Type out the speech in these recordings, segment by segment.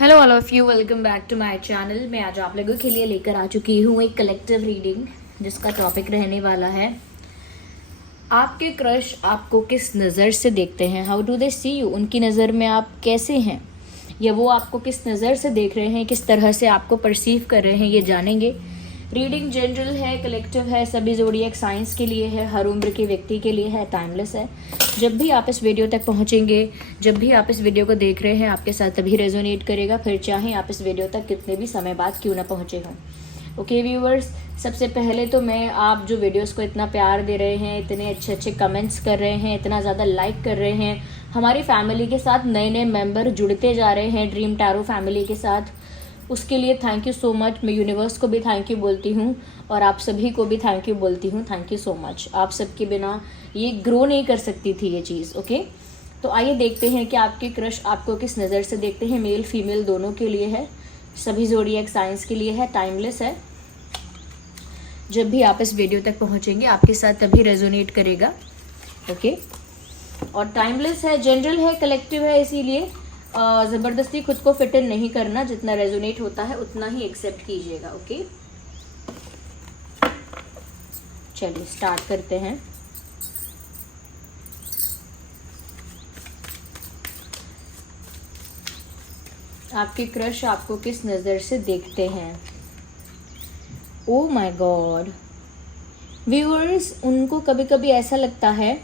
Hello all of you, welcome back to my channel. मैं आज आप लोगों के लिए लेकर आ चुकी हूँ एक कलेक्टिव रीडिंग जिसका टॉपिक रहने वाला है आपके क्रश आपको किस नज़र से देखते हैं। How do they see you, उनकी नज़र में आप कैसे हैं या वो आपको किस नज़र से देख रहे हैं, किस तरह से आपको परसीव कर रहे हैं, ये जानेंगे। रीडिंग जनरल है, कलेक्टिव है, सभी ज़ोडिएक साइंस के लिए है, हर उम्र के व्यक्ति के लिए है, टाइमलेस है। जब भी आप इस वीडियो तक पहुंचेंगे, जब भी आप इस वीडियो को देख रहे हैं, आपके साथ तभी रेजोनेट करेगा, फिर चाहे आप इस वीडियो तक कितने भी समय बाद क्यों ना पहुंचे हों। ओके व्यूअर्स, सबसे पहले तो मैं आप जो वीडियोस को इतना प्यार दे रहे हैं, इतने अच्छे अच्छे कमेंट्स कर रहे हैं, इतना ज़्यादा लाइक कर रहे हैं, हमारी फैमिली के साथ नए नए मेंबर जुड़ते जा रहे हैं ड्रीम टैरो फैमिली के साथ, उसके लिए थैंक यू सो मच। मैं यूनिवर्स को भी थैंक यू बोलती हूँ और आप सभी को भी थैंक यू बोलती हूँ। Thank you so much. आप सबके बिना ये ग्रो नहीं कर सकती थी ये चीज़। ओके, तो आइए देखते हैं कि आपके क्रश आपको किस नज़र से देखते हैं। मेल फीमेल दोनों के लिए है, सभी ज़ोडिएक साइंस के लिए है, टाइमलेस है। जब भी आप इस वीडियो तक पहुँचेंगे आपके साथ तभी रेजोनेट करेगा। ओके, और टाइमलेस है, जनरल है, कलेक्टिव है, इसीलिए ज़बरदस्ती खुद को फिट इन नहीं करना, जितना रेजोनेट होता है उतना ही एक्सेप्ट कीजिएगा। ओके, चलिए स्टार्ट करते हैं। आपके क्रश आपको किस नज़र से देखते हैं। ओ माय गॉड व्यूअर्स, उनको कभी कभी ऐसा लगता है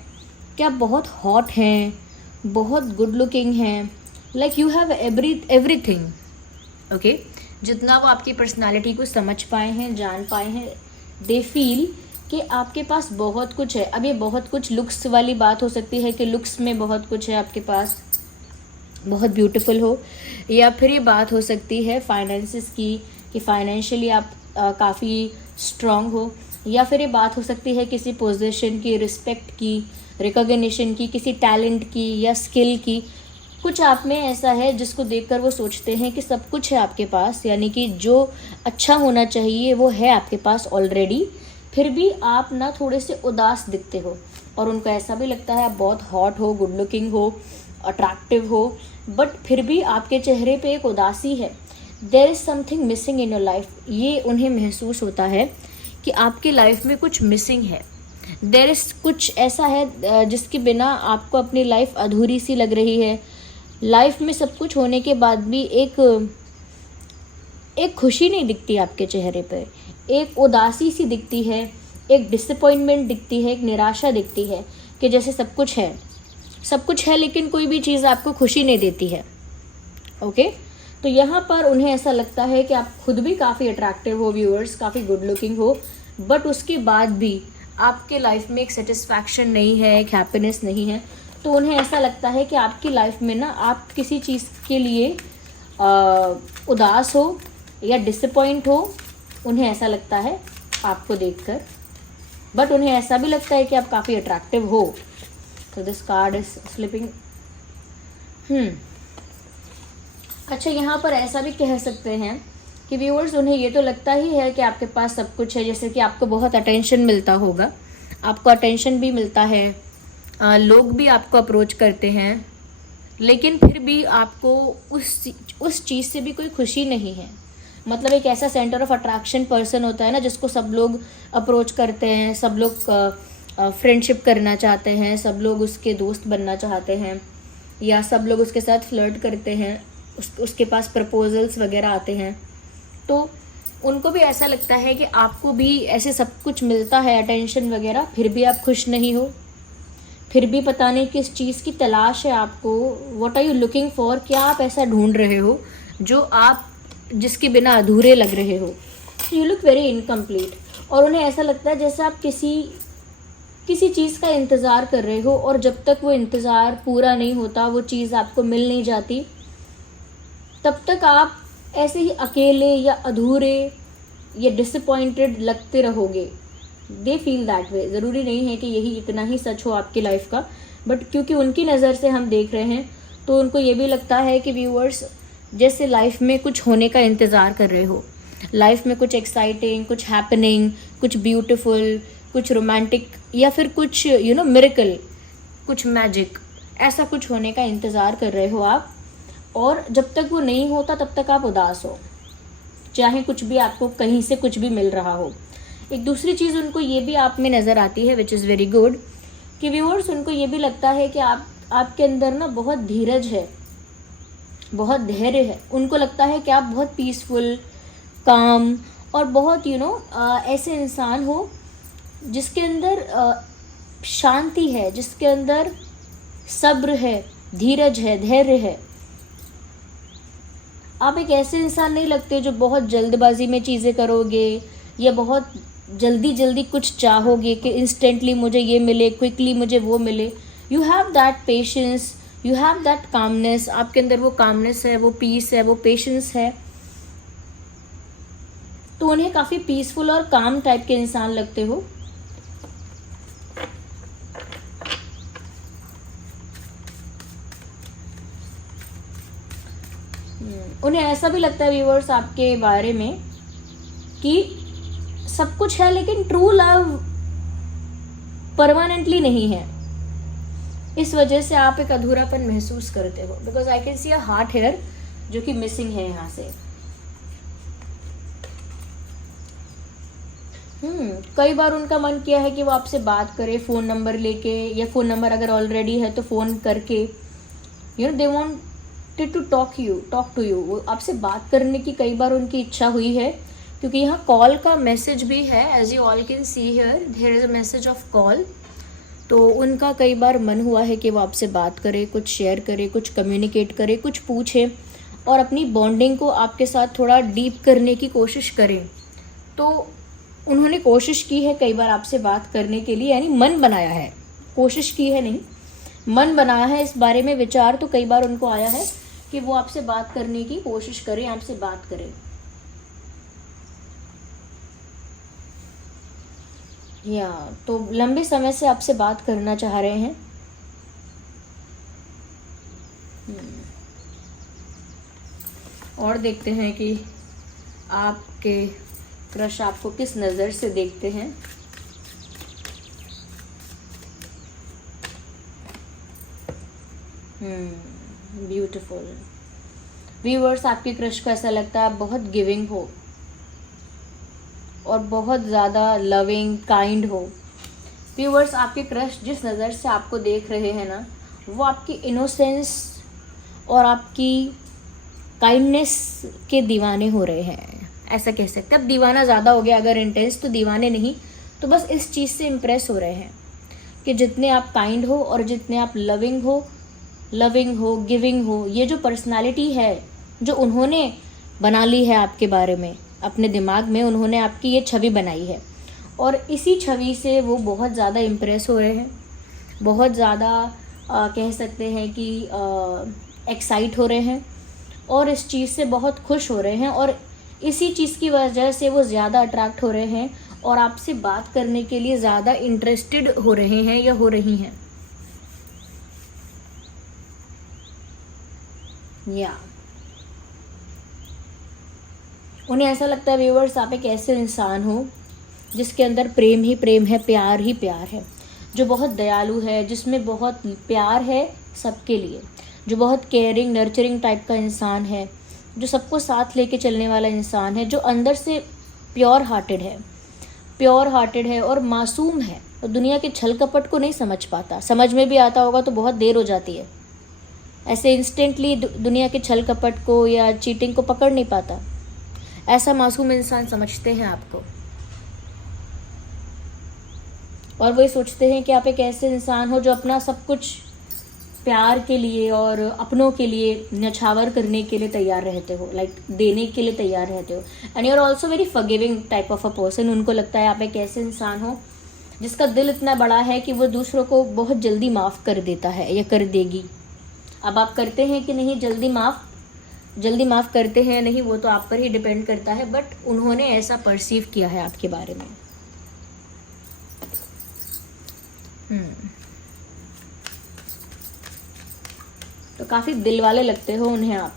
कि आप बहुत हॉट हैं, बहुत गुड लुकिंग हैं, like you have everything. Okay, जितना वो आपकी पर्सनालिटी को समझ पाए हैं, जान पाए हैं, दे फील कि आपके पास बहुत कुछ है। अब ये बहुत कुछ लुक्स वाली बात हो सकती है कि लुक्स में बहुत कुछ है आपके पास, बहुत ब्यूटीफुल हो, या फिर ये बात हो सकती है फाइनेंसिस की कि फाइनेंशियली आप काफ़ी स्ट्रांग हो, या फिर ये बात हो सकती है किसी पोजीशन की, रिस्पेक्ट की, रिकॉग्निशन की, किसी टैलेंट की या स्किल की। कुछ आप में ऐसा है जिसको देखकर वो सोचते हैं कि सब कुछ है आपके पास, यानी कि जो अच्छा होना चाहिए वो है आपके पास ऑलरेडी, फिर भी आप ना थोड़े से उदास दिखते हो और उनको ऐसा भी लगता है आप बहुत हॉट हो, गुड लुकिंग हो, अट्रैक्टिव हो, बट फिर भी आपके चेहरे पे एक उदासी है। There is something missing in your life. ये उन्हें महसूस होता है कि आपकी लाइफ में कुछ मिसिंग है। देयर इज़ कुछ ऐसा है जिसके बिना आपको अपनी लाइफ अधूरी सी लग रही है। लाइफ में सब कुछ होने के बाद भी एक खुशी नहीं दिखती आपके चेहरे पर, एक उदासी सी दिखती है, एक डिसअपॉइंटमेंट दिखती है, एक निराशा दिखती है कि जैसे सब कुछ है लेकिन कोई भी चीज़ आपको खुशी नहीं देती है। ओके, तो यहाँ पर उन्हें ऐसा लगता है कि आप खुद भी काफ़ी अट्रैक्टिव हो व्यूअर्स, काफ़ी गुड लुकिंग हो, बट उसके बाद भी आपके लाइफ में एक सेटिस्फैक्शन नहीं है, एक हैप्पीनेस नहीं है। तो उन्हें ऐसा लगता है कि आपकी लाइफ में ना आप किसी चीज़ के लिए उदास हो या डिसअपॉइंट हो। उन्हें ऐसा लगता है आपको देखकर, बट उन्हें ऐसा भी लगता है कि आप काफ़ी अट्रैक्टिव हो। तो दिस कार्ड इज स्लिपिंग। अच्छा, यहाँ पर ऐसा भी कह सकते हैं कि व्यूअर्स, उन्हें ये तो लगता ही है कि आपके पास सब कुछ है, जैसे कि आपको बहुत अटेंशन मिलता होगा, आपको अटेंशन भी मिलता है, लोग भी आपको अप्रोच करते हैं, लेकिन फिर भी आपको उस चीज़ से भी कोई खुशी नहीं है। मतलब एक ऐसा सेंटर ऑफ अट्रैक्शन पर्सन होता है ना, जिसको सब लोग अप्रोच करते हैं, सब लोग फ्रेंडशिप करना चाहते हैं, सब लोग उसके दोस्त बनना चाहते हैं, या सब लोग उसके साथ फ्लर्ट करते हैं, उसके पास प्रपोजल्स वगैरह आते हैं। तो उनको भी ऐसा लगता है कि आपको भी ऐसे सब कुछ मिलता है, अटेंशन वगैरह, फिर भी आप खुश नहीं हो, फिर भी पता नहीं किस चीज़ की तलाश है आपको। What are you looking for, क्या आप ऐसा ढूंढ रहे हो जो आप जिसके बिना अधूरे लग रहे हो। You look very incomplete. और उन्हें ऐसा लगता है जैसे आप किसी चीज़ का इंतज़ार कर रहे हो, और जब तक वो इंतज़ार पूरा नहीं होता, वो चीज़ आपको मिल नहीं जाती, तब तक आप ऐसे ही अकेले या अधूरे या डिसअपॉइंटेड लगते रहोगे। They feel that way. ज़रूरी नहीं है कि यही इतना ही सच हो आपकी लाइफ का, बट क्योंकि उनकी नज़र से हम देख रहे हैं तो उनको ये भी लगता है कि व्यूअर्स जैसे लाइफ में कुछ होने का इंतज़ार कर रहे हो, लाइफ में कुछ एक्साइटिंग, कुछ हैपनिंग, कुछ ब्यूटीफुल, कुछ रोमांटिक, या फिर कुछ मिरेकल, कुछ मैजिक, ऐसा कुछ होने का इंतज़ार कर रहे हो आप। और जब तक वो नहीं होता तब तक आप उदास हो, चाहे कुछ भी आपको कहीं से कुछ भी मिल रहा हो। एक दूसरी चीज़ उनको ये भी आप में नज़र आती है, विच इज़ वेरी गुड, कि व्यूअर्स उनको ये भी लगता है कि आपके अंदर ना बहुत धीरज है, बहुत धैर्य है। उनको लगता है कि आप बहुत पीसफुल, काम और बहुत ऐसे इंसान हो जिसके अंदर शांति है, जिसके अंदर सब्र है, धीरज है, धैर्य है। आप एक ऐसे इंसान नहीं लगते जो बहुत जल्दबाजी में चीज़ें करोगे या बहुत जल्दी जल्दी कुछ चाहोगे कि इंस्टेंटली मुझे ये मिले, क्विकली मुझे वो मिले। You have that patience, you have that calmness. आपके अंदर वो कामनेस है, वो पीस है, वो पेशेंस है। तो उन्हें काफ़ी पीसफुल और काम टाइप के इंसान लगते हो। उन्हें ऐसा भी लगता है व्यूअर्स आपके बारे में कि सब कुछ है लेकिन ट्रू लव परमानेंटली नहीं है। इस वजह से आप एक अधूरापन महसूस करते हो, because I can see a heart here जो कि मिसिंग है यहाँ से। कई बार उनका मन किया है कि वो आपसे बात करे फ़ोन नंबर लेके, या फ़ोन नंबर अगर ऑलरेडी है तो फ़ोन करके, they wanted to talk to you. वो आपसे बात करने की कई बार उनकी इच्छा हुई है, क्योंकि यहाँ कॉल का मैसेज भी है, as you all can see here there is a message of call. तो उनका कई बार मन हुआ है कि वो आपसे बात करे, कुछ शेयर करे, कुछ कम्युनिकेट करे, कुछ पूछे और अपनी बॉन्डिंग को आपके साथ थोड़ा डीप करने की कोशिश करें। तो उन्होंने कोशिश की है कई बार आपसे बात करने के लिए, यानी मन बनाया है, कोशिश की है नहीं, मन बनाया है। इस बारे में विचार तो कई बार उनको आया है कि वो आपसे बात करने की कोशिश करें, आपसे बात करें। या तो लंबे समय से आपसे बात करना चाह रहे हैं। और देखते हैं कि आपके क्रश आपको किस नज़र से देखते हैं। ब्यूटीफुल व्यूअर्स, आपके क्रश को ऐसा लगता है आप बहुत गिविंग हो और बहुत ज़्यादा लविंग, काइंड हो। व्यूअर्स, आपके क्रश जिस नज़र से आपको देख रहे हैं ना, वो आपकी इनोसेंस और आपकी काइंडनेस के दीवाने हो रहे हैं, ऐसा कह सकते हैं। अब दीवाना ज़्यादा हो गया, अगर इंटेंस, तो दीवाने नहीं, तो बस इस चीज़ से इम्प्रेस हो रहे हैं कि जितने आप काइंड हो और जितने आप लविंग हो, गिविंग हो, ये जो पर्सनालिटी है जो उन्होंने बना ली है आपके बारे में, अपने दिमाग में उन्होंने आपकी ये छवि बनाई है, और इसी छवि से वो बहुत ज़्यादा इम्प्रेस हो रहे हैं, बहुत ज़्यादा कह सकते हैं कि एक्साइट हो रहे हैं और इस चीज़ से बहुत खुश हो रहे हैं, और इसी चीज़ की वजह से वो ज़्यादा अट्रैक्ट हो रहे हैं और आपसे बात करने के लिए ज़्यादा इंटरेस्टेड हो रहे हैं या हो रही हैं। या उन्हें ऐसा लगता है व्यूअर्स, आप एक ऐसे इंसान हो जिसके अंदर प्रेम ही प्रेम है, प्यार ही प्यार है, जो बहुत दयालु है, जिसमें बहुत प्यार है सबके लिए, जो बहुत केयरिंग, नर्चरिंग टाइप का इंसान है, जो सबको साथ लेके चलने वाला इंसान है, जो अंदर से प्योर हार्टेड है और मासूम है, और दुनिया के छल कपट को नहीं समझ पाता। समझ में भी आता होगा तो बहुत देर हो जाती है, ऐसे इंस्टेंटली दुनिया के छल कपट को या चीटिंग को पकड़ नहीं पाता। ऐसा मासूम इंसान समझते हैं आपको, और वही सोचते हैं कि आप एक ऐसे इंसान हो जो अपना सब कुछ प्यार के लिए और अपनों के लिए न्यौछावर करने के लिए तैयार रहते हो, लाइक देने के लिए तैयार रहते हो। And you are also very forgiving type of a person. उनको लगता है आप एक ऐसे इंसान हो जिसका दिल इतना बड़ा है कि वो दूसरों को बहुत जल्दी माफ़ कर देता है या कर देगी। अब आप करते हैं कि नहीं जल्दी माफ़ करते हैं नहीं, वो तो आप पर ही डिपेंड करता है, बट उन्होंने ऐसा परसीव किया है आपके बारे में। तो काफ़ी दिल वाले लगते हो उन्हें आप।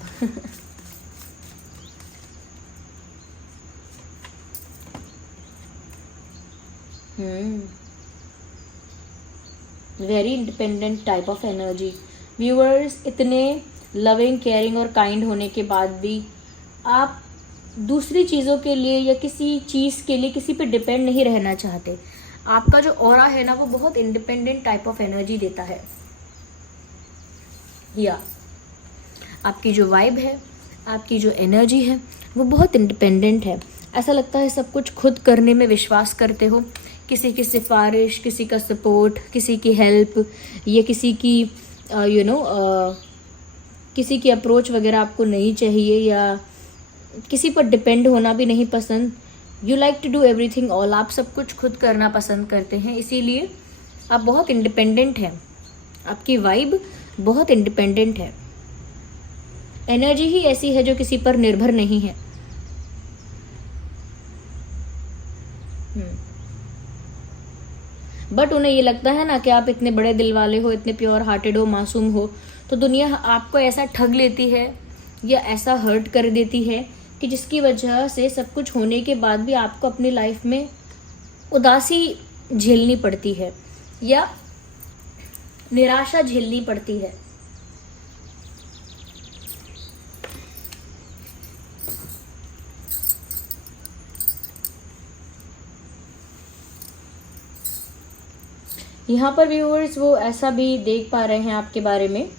Very independent type of energy. Viewers, इतने लविंग, केयरिंग और काइंड होने के बाद भी आप दूसरी चीज़ों के लिए या किसी चीज़ के लिए किसी पे डिपेंड नहीं रहना चाहते। आपका जो ऑरा है ना वो बहुत इंडिपेंडेंट टाइप ऑफ एनर्जी देता है, या आपकी जो वाइब है, आपकी जो एनर्जी है वो बहुत इंडिपेंडेंट है। ऐसा लगता है सब कुछ खुद करने में विश्वास करते हो, किसी की सिफारिश, किसी का सपोर्ट, किसी की हेल्प या किसी की किसी की अप्रोच वगैरह आपको नहीं चाहिए, या किसी पर डिपेंड होना भी नहीं पसंद। You like to do everything all, आप सब कुछ खुद करना पसंद करते हैं, इसीलिए आप बहुत इंडिपेंडेंट हैं। आपकी वाइब बहुत इंडिपेंडेंट है, एनर्जी ही ऐसी है जो किसी पर निर्भर नहीं है। बट उन्हें ये लगता है ना कि आप इतने बड़े दिल वाले हो, इतने प्योर हार्टेड हो, मासूम हो, तो दुनिया आपको ऐसा ठग लेती है या ऐसा हर्ट कर देती है कि जिसकी वजह से सब कुछ होने के बाद भी आपको अपनी लाइफ में उदासी झेलनी पड़ती है या निराशा झेलनी पड़ती है। यहाँ पर व्यूअर्स वो ऐसा भी देख पा रहे हैं आपके बारे में,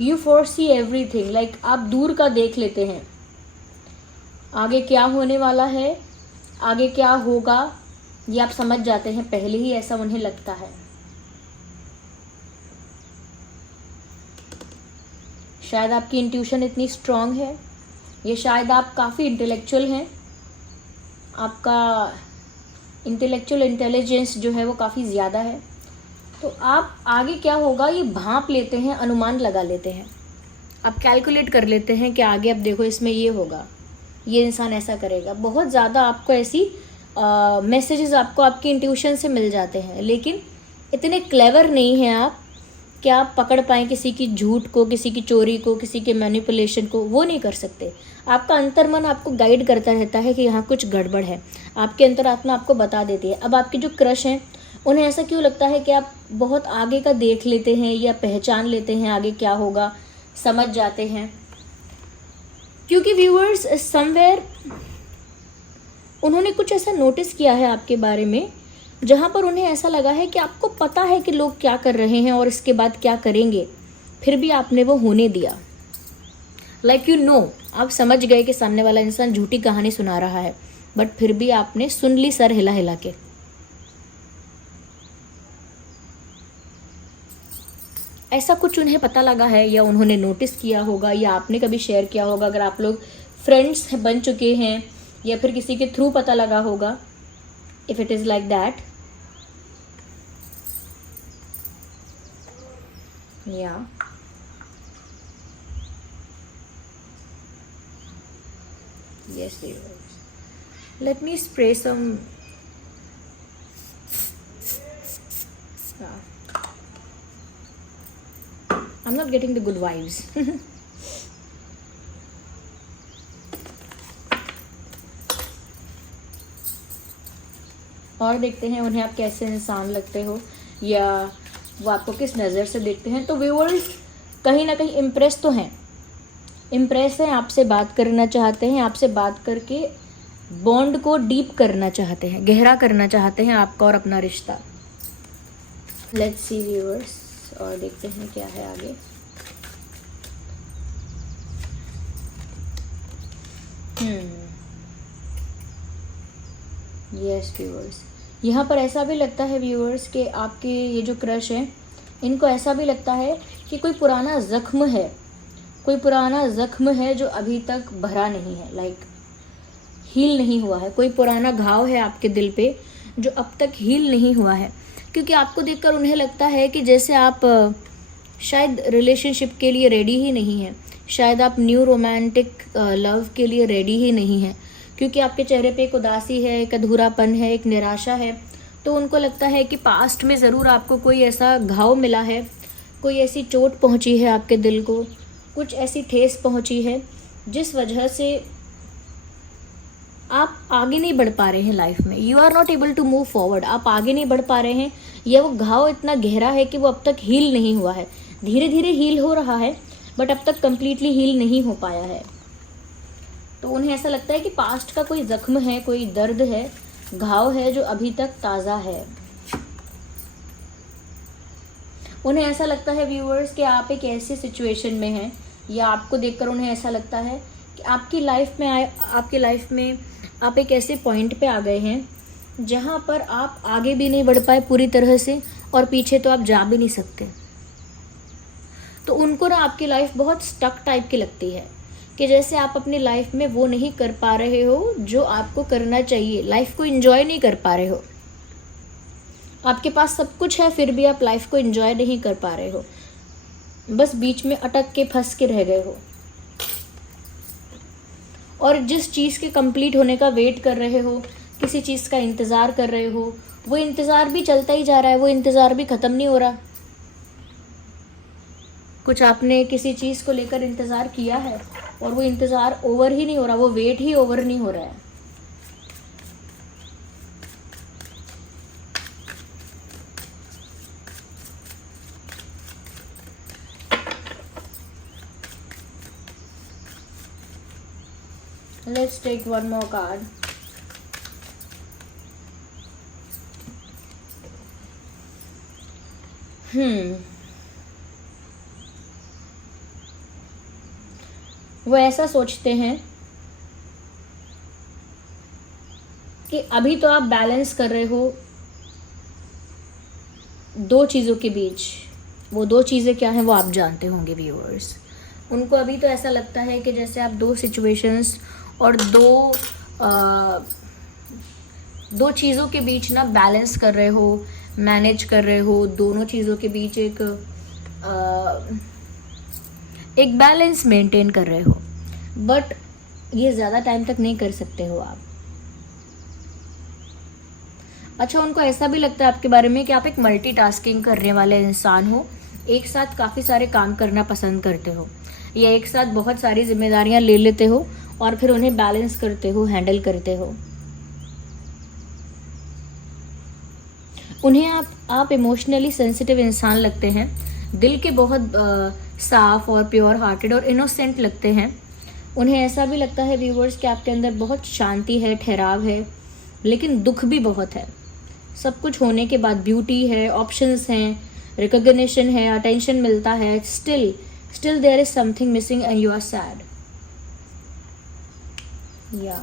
यू फोरसी एवरीथिंग, लाइक आप दूर का देख लेते हैं, आगे क्या होने वाला है, आगे क्या होगा ये आप समझ जाते हैं पहले ही, ऐसा उन्हें लगता है। शायद आपकी इंट्यूशन इतनी स्ट्रांग है, ये शायद आप काफ़ी इंटेलेक्चुअल हैं, आपका इंटेलेक्चुअल इंटेलिजेंस जो है वो काफ़ी ज़्यादा है, तो आप आगे क्या होगा ये भांप लेते हैं, अनुमान लगा लेते हैं, आप कैलकुलेट कर लेते हैं कि आगे अब देखो इसमें ये होगा, ये इंसान ऐसा करेगा। बहुत ज़्यादा आपको ऐसी मैसेजेस आपको आपकी इंट्यूशन से मिल जाते हैं, लेकिन इतने क्लेवर नहीं हैं आप कि आप पकड़ पाएँ किसी की झूठ को, किसी की चोरी को, किसी के मैनिपुलेशन को, वो नहीं कर सकते। आपका अंतर्मन आपको गाइड करता रहता है कि यहाँ कुछ गड़बड़ है, आपकी अंतरात्मा आपको बता देती है। अब आपके जो क्रश हैं उन्हें ऐसा क्यों लगता है कि आप बहुत आगे का देख लेते हैं या पहचान लेते हैं, आगे क्या होगा समझ जाते हैं, क्योंकि व्यूअर्स समवेयर उन्होंने कुछ ऐसा नोटिस किया है आपके बारे में जहाँ पर उन्हें ऐसा लगा है कि आपको पता है कि लोग क्या कर रहे हैं और इसके बाद क्या करेंगे, फिर भी आपने वो होने दिया। लाइक यू नो, आप समझ गए कि सामने वाला इंसान झूठी कहानी सुना रहा है, बट फिर भी आपने सुन ली सर हिला हिला के। ऐसा कुछ उन्हें पता लगा है या उन्होंने नोटिस किया होगा या आपने कभी शेयर किया होगा, अगर आप लोग फ्रेंड्स बन चुके हैं या फिर किसी के थ्रू पता लगा होगा, if it is like that, या yes viewers, let me spray some I'm not getting the good vibes. और देखते हैं उन्हें आप कैसे इंसान लगते हो या वो आपको किस नज़र से देखते हैं। तो व्यूअर्स कहीं ना कहीं इम्प्रेस तो हैं, इम्प्रेस हैं, आपसे बात करना चाहते हैं, आपसे बात करके बॉन्ड को डीप करना चाहते हैं, गहरा करना चाहते हैं आपका और अपना रिश्ता। लेट्स सी व्यूअर्स, और देखते हैं क्या है आगे। यस व्यूअर्स, यहाँ पर ऐसा भी लगता है व्यूअर्स कि आपके ये जो क्रश हैं इनको ऐसा भी लगता है कि कोई पुराना ज़ख्म है, कोई पुराना ज़ख्म है जो अभी तक भरा नहीं है, लाइक हील नहीं हुआ है। कोई पुराना घाव है आपके दिल पे जो अब तक हील नहीं हुआ है, क्योंकि आपको देखकर उन्हें लगता है कि जैसे आप शायद रिलेशनशिप के लिए रेडी ही नहीं हैं, शायद आप न्यू रोमांटिक लव के लिए रेडी ही नहीं हैं, क्योंकि आपके चेहरे पे एक उदासी है, एक अधूरापन है, एक निराशा है। तो उनको लगता है कि पास्ट में ज़रूर आपको कोई ऐसा घाव मिला है, कोई ऐसी चोट पहुंची है आपके दिल को, कुछ ऐसी ठेस पहुंची है जिस वजह से आप आगे नहीं बढ़ पा रहे हैं लाइफ में, you are not able to move forward, आप आगे नहीं बढ़ पा रहे हैं, या वो घाव इतना गहरा है कि वो अब तक हील नहीं हुआ है। धीरे धीरे हील हो रहा है बट अब तक कंप्लीटली हील नहीं हो पाया है। तो उन्हें ऐसा लगता है कि पास्ट का कोई जख्म है, कोई दर्द है, घाव है जो अभी तक ताज़ा है। उन्हें ऐसा लगता है व्यूअर्स कि आप एक ऐसी सिचुएशन में हैं, या आपको देखकर उन्हें ऐसा लगता है कि आपकी लाइफ में आप एक ऐसे पॉइंट पे आ गए हैं जहाँ पर आप आगे भी नहीं बढ़ पाए पूरी तरह से, और पीछे तो आप जा भी नहीं सकते। तो उनको ना आपकी लाइफ बहुत स्टक टाइप की लगती है, कि जैसे आप अपनी लाइफ में वो नहीं कर पा रहे हो जो आपको करना चाहिए, लाइफ को एंजॉय नहीं कर पा रहे हो। आपके पास सब कुछ है फिर भी आप लाइफ को एंजॉय नहीं कर पा रहे हो, बस बीच में अटक के फंस के रह गए हो। और जिस चीज़ के कंप्लीट होने का वेट कर रहे हो, किसी चीज़ का इंतज़ार कर रहे हो, वो इंतज़ार भी चलता ही जा रहा है, वो इंतज़ार भी ख़त्म नहीं हो रहा। कुछ आपने किसी चीज़ को लेकर इंतज़ार किया है और वो इंतज़ार ओवर ही नहीं हो रहा, वो वेट ही ओवर नहीं हो रहा है। Let's take one more card. वो ऐसा सोचते हैं कि अभी तो आप बैलेंस कर रहे हो दो चीज़ों के बीच। वो दो चीज़ें क्या हैं वो आप जानते होंगे व्यूअर्स। उनको अभी तो ऐसा लगता है कि जैसे आप दो सिचुएशंस और दो चीज़ों के बीच ना बैलेंस कर रहे हो, मैनेज कर रहे हो, दोनों चीज़ों के बीच एक बैलेंस मेंटेन कर रहे हो, बट ये ज़्यादा टाइम तक नहीं कर सकते हो आप। अच्छा, उनको ऐसा भी लगता है आपके बारे में कि आप एक मल्टीटास्किंग करने वाले इंसान हो, एक साथ काफ़ी सारे काम करना पसंद करते हो, या एक साथ बहुत सारी जिम्मेदारियां ले लेते हो और फिर उन्हें बैलेंस करते हो, हैंडल करते हो। उन्हें आप इमोशनली सेंसिटिव इंसान लगते हैं, दिल के बहुत साफ और प्योर हार्टेड और इनोसेंट लगते हैं। उन्हें ऐसा भी लगता है व्यूवर्स कि आपके अंदर बहुत शांति है, ठहराव है, लेकिन दुख भी बहुत है। सब कुछ होने के बाद ब्यूटी है, ऑप्शंस हैं, रिकॉग्निशन है, अटेंशन मिलता है, still there is something missing and you are sad. या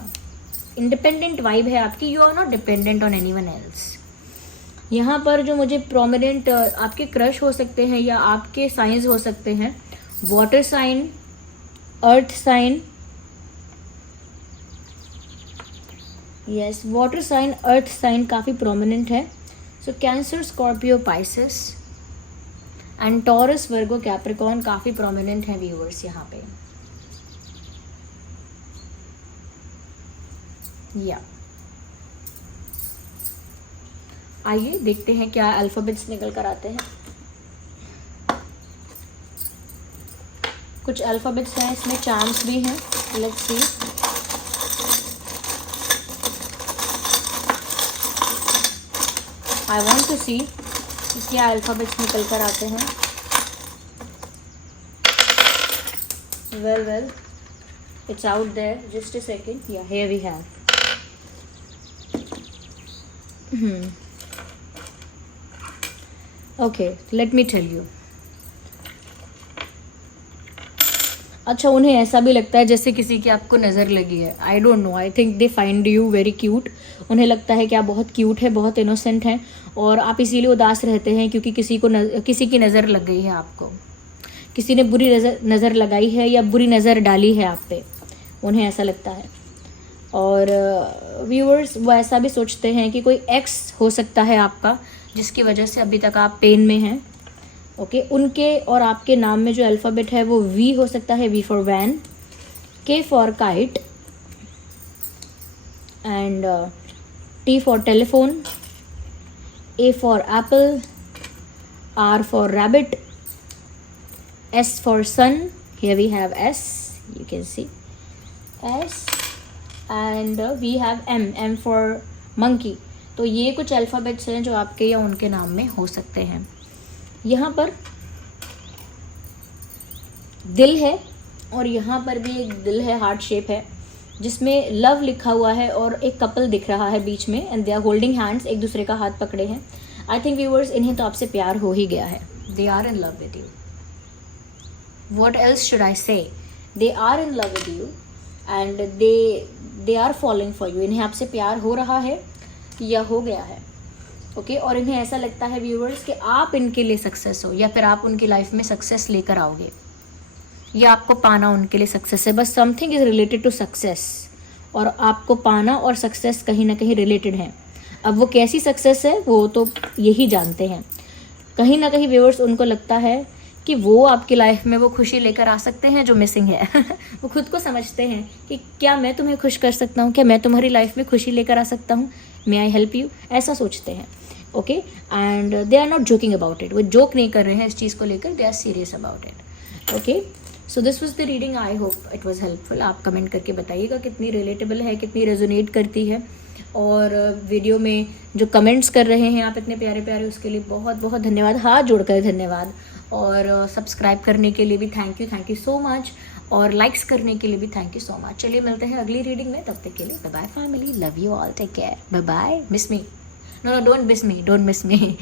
इंडिपेंडेंट वाइब है आपकी, you are not dependent on anyone else. यहाँ पर जो मुझे प्रोमिनेंट आपके क्रश हो सकते हैं या आपके साइंस हो सकते हैं, water sign, earth sign, yes water sign, earth sign काफ़ी प्रोमिनेंट है। So cancer, Scorpio, Pisces and Taurus, Virgo, Capricorn काफ़ी प्रोमिनेंट है व्यूअर्स यहाँ पे। या आइए देखते हैं क्या अल्फ़ाबेट्स निकल कर आते हैं। कुछ अल्फ़ाबेट्स हैं, इसमें चार्म्स भी हैं। Let's see. I want to see क्या अल्फ़ाबेट्स निकल कर आते हैं। Well it's out there, just a second. Yeah here we have okay, let me tell you. अच्छा, उन्हें ऐसा भी लगता है जैसे किसी की आपको नज़र लगी है। I don't know, I think they find you very cute. उन्हें लगता है कि आप बहुत क्यूट है, बहुत इनोसेंट हैं, और आप इसीलिए उदास रहते हैं क्योंकि किसी की नज़र लग गई है आपको, किसी ने बुरी नज़र लगाई है या बुरी नज़र डाली है आप पे। उन्हें ऐसा लगता है। और व्यूअर्स वो ऐसा भी सोचते हैं कि कोई एक्स हो सकता है आपका, जिसकी वजह से अभी तक आप पेन में हैं। ओके, उनके और आपके नाम में जो अल्फ़ाबेट है वो वी हो सकता है, V for van, K for kite, and T for telephone, A for apple, R for rabbit, S for sun, here we have S, you can see S, and we have M for monkey. तो ये कुछ alphabets हैं जो आपके या उनके नाम में हो सकते हैं। यहाँ पर दिल है और यहाँ पर भी एक दिल है, हार्ट शेप है, जिसमें लव लिखा हुआ है और एक कपल दिख रहा है बीच में, and they are holding hands, एक दूसरे का हाथ पकड़े हैं। आई थिंक व्यूअर्स, इन्हें तो आपसे प्यार हो ही गया है। They are in love with you. What else should I say? They are in love with you and they are following for you. इन्हें आपसे प्यार हो रहा है या हो गया है, ओके और इन्हें ऐसा लगता है व्यूअर्स कि आप इनके लिए सक्सेस हो, या फिर आप उनकी लाइफ में सक्सेस लेकर आओगे, या आपको पाना उनके लिए सक्सेस है। बस something is related to success, और आपको पाना और सक्सेस कहीं ना कहीं रिलेटेड है। अब वो कैसी सक्सेस है वो तो यही जानते हैं। कहीं ना कहीं व्यूअर्स, उनको लगता है कि वो आपकी लाइफ में वो खुशी लेकर आ सकते हैं जो मिसिंग है। वो खुद को समझते हैं कि क्या मैं तुम्हें खुश कर सकता हूँ, क्या मैं तुम्हारी लाइफ में खुशी लेकर आ सकता हूँ, मे आई हेल्प यू, ऐसा सोचते हैं। Okay and they are not joking about it. वो जोक नहीं कर रहे हैं इस चीज़ को लेकर, they are serious about it. Okay so this was the reading. I hope it was helpful. आप कमेंट करके बताइएगा कितनी रिलेटेबल है, कितनी रेजोनेट करती है। और वीडियो में जो कमेंट्स कर रहे हैं आप इतने प्यारे प्यारे, उसके लिए बहुत बहुत धन्यवाद, हाथ जोड़कर धन्यवाद। और सब्सक्राइब करने के लिए भी थैंक यू सो मच, और लाइक्स करने के लिए भी थैंक यू सो मच। चलिए मिलते हैं अगली रीडिंग में, तब तक के लिए bye bye family, love you all, take care, bye bye, miss me, no don't miss me,